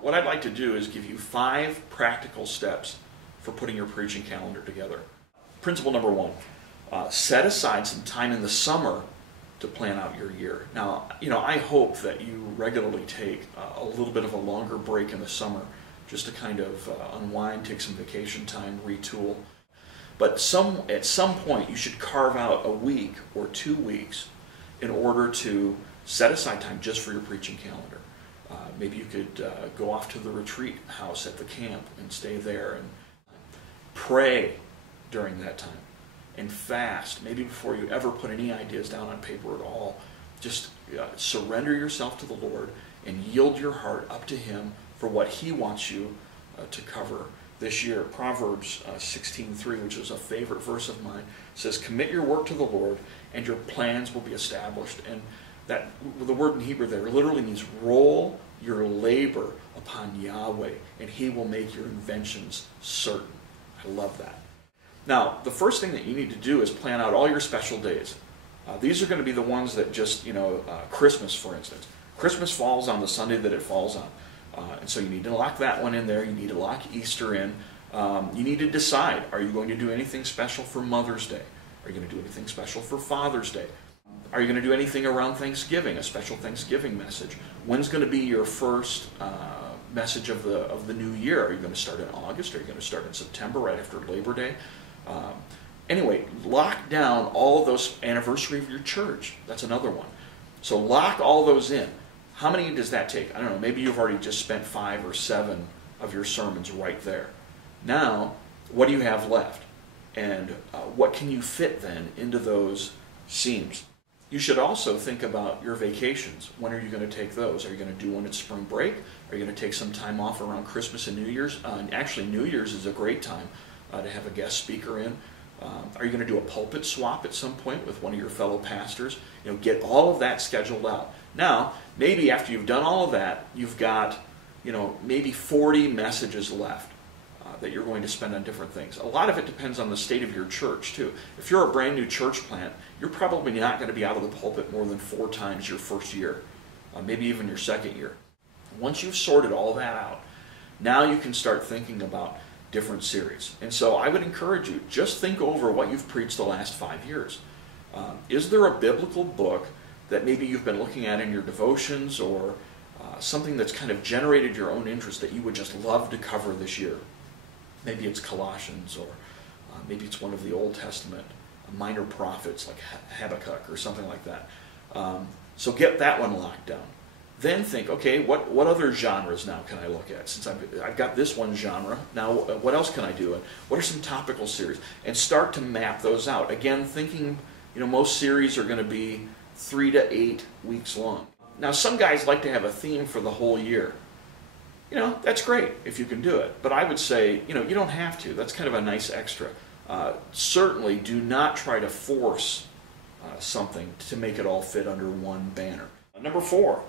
What I'd like to do is give you 5 practical steps for putting your preaching calendar together. Principle number 1, set aside some time in the summer to plan out your year. Now, I hope that you regularly take a little bit of a longer break in the summer just to kind of unwind, take some vacation time, retool. But at some point you should carve out a week or 2 weeks in order to set aside time just for your preaching calendar. Maybe you could go off to the retreat house at the camp and stay there and pray during that time and fast, maybe before you ever put any ideas down on paper at all. Just surrender yourself to the Lord and yield your heart up to Him for what He wants you to cover this year. Proverbs 16:3, which is a favorite verse of mine, says, "Commit your work to the Lord, and your plans will be established." And that the word in Hebrew there literally means roll your labor upon Yahweh, and He will make your inventions certain. I love that. Now, the first thing that you need to do is plan out all your special days. These are going to be the ones that just, Christmas, for instance. Christmas falls on the Sunday that it falls on. And so you need to lock that one in there. You need to lock Easter in. You need to decide, are you going to do anything special for Mother's Day? Are you going to do anything special for Father's Day? Are you going to do anything around Thanksgiving, a special Thanksgiving message? When's going to be your first message of the new year? Are you going to start in August? Are you going to start in September, right after Labor Day? Anyway, lock down all of those anniversary of your church. That's another one. So lock all those in. How many does that take? I don't know. Maybe you've already just spent 5 or 7 of your sermons right there. Now, what do you have left? And what can you fit then into those seams? You should also think about your vacations. When are you going to take those? Are you going to do one at spring break? Are you going to take some time off around Christmas and New Year's? Actually, New Year's is a great time to have a guest speaker in. Are you going to do a pulpit swap at some point with one of your fellow pastors? Get all of that scheduled out. Now, maybe after you've done all of that, you've got, maybe 40 messages left that you're going to spend on different things. A lot of it depends on the state of your church, too. If you're a brand new church plant, you're probably not going to be out of the pulpit more than 4 times your first year, maybe even your second year. Once you've sorted all that out, now you can start thinking about different series. And so I would encourage you, just think over what you've preached the last 5 years. Is there a biblical book that maybe you've been looking at in your devotions, or something that's kind of generated your own interest that you would just love to cover this year? Maybe it's Colossians, or maybe it's one of the Old Testament minor prophets like Habakkuk or something like that. So get that one locked down. Then think, okay, what other genres now can I look at? Since I've got this one genre, now what else can I do? And what are some topical series? And start to map those out. Again, thinking, most series are going to be 3 to 8 weeks long. Now, some guys like to have a theme for the whole year. That's great if you can do it. But I would say, you don't have to. That's kind of a nice extra. Certainly do not try to force something to make it all fit under one banner. Number 4.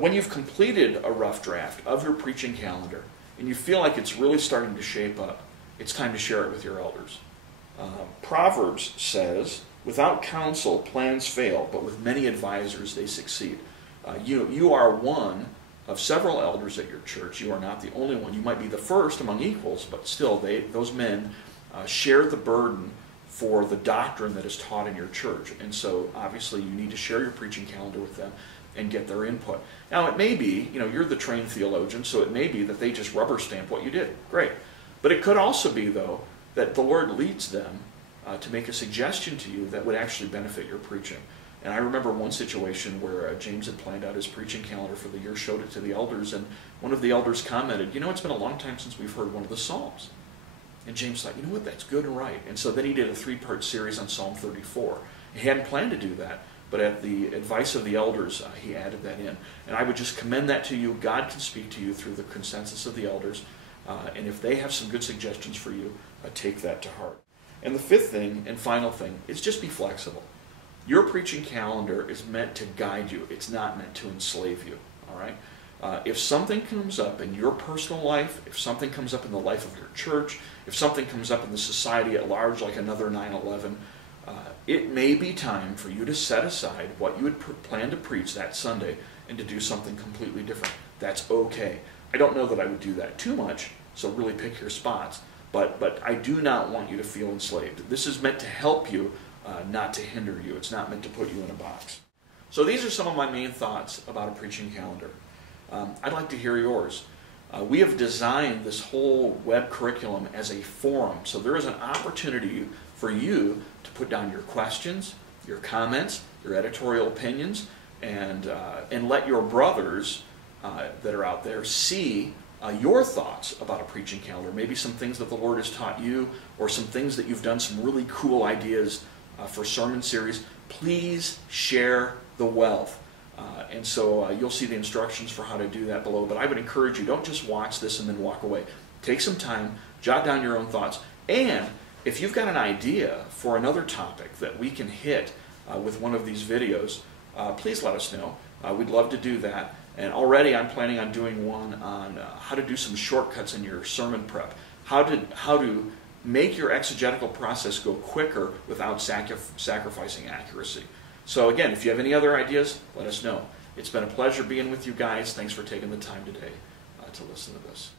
When you've completed a rough draft of your preaching calendar and you feel like it's really starting to shape up, it's time to share it with your elders. Proverbs says, "Without counsel, plans fail, but with many advisors, they succeed." You are one of several elders at your church. You are not the only one. You might be the first among equals, but still, those men share the burden for the doctrine that is taught in your church. And so, obviously, you need to share your preaching calendar with them and get their input. Now, it may be, you're the trained theologian, so it may be that they just rubber stamp what you did. Great. But it could also be, though, that the Lord leads them to make a suggestion to you that would actually benefit your preaching. And I remember one situation where James had planned out his preaching calendar for the year, showed it to the elders, and one of the elders commented, "It's been a long time since we've heard one of the Psalms." And James thought, what, that's good and right. And so then he did a 3-part series on Psalm 34. He hadn't planned to do that, but at the advice of the elders, he added that in. And I would just commend that to you. God can speak to you through the consensus of the elders. And if they have some good suggestions for you, take that to heart. And the 5th thing and final thing is just be flexible. Your preaching calendar is meant to guide you. It's not meant to enslave you. All right? If something comes up in your personal life, if something comes up in the life of your church, if something comes up in the society at large, like another 9/11, it may be time for you to set aside what you had planned to preach that Sunday and to do something completely different. That's okay. I don't know that I would do that too much, so really pick your spots. But I do not want you to feel enslaved. This is meant to help you, not to hinder you. It's not meant to put you in a box. So these are some of my main thoughts about a preaching calendar. I'd like to hear yours. We have designed this whole web curriculum as a forum, so there is an opportunity for you to put down your questions, your comments, your editorial opinions, and let your brothers that are out there see your thoughts about a preaching calendar, maybe some things that the Lord has taught you, or some things that you've done, some really cool ideas for sermon series. Please share the wealth. And so you'll see the instructions for how to do that below. But I would encourage you, don't just watch this and then walk away. Take some time, jot down your own thoughts, and if you've got an idea for another topic that we can hit with one of these videos, please let us know. We'd love to do that. And already I'm planning on doing one on how to do some shortcuts in your sermon prep, how to make your exegetical process go quicker without sacrificing accuracy. So again, if you have any other ideas, let us know. It's been a pleasure being with you guys. Thanks for taking the time today to listen to this.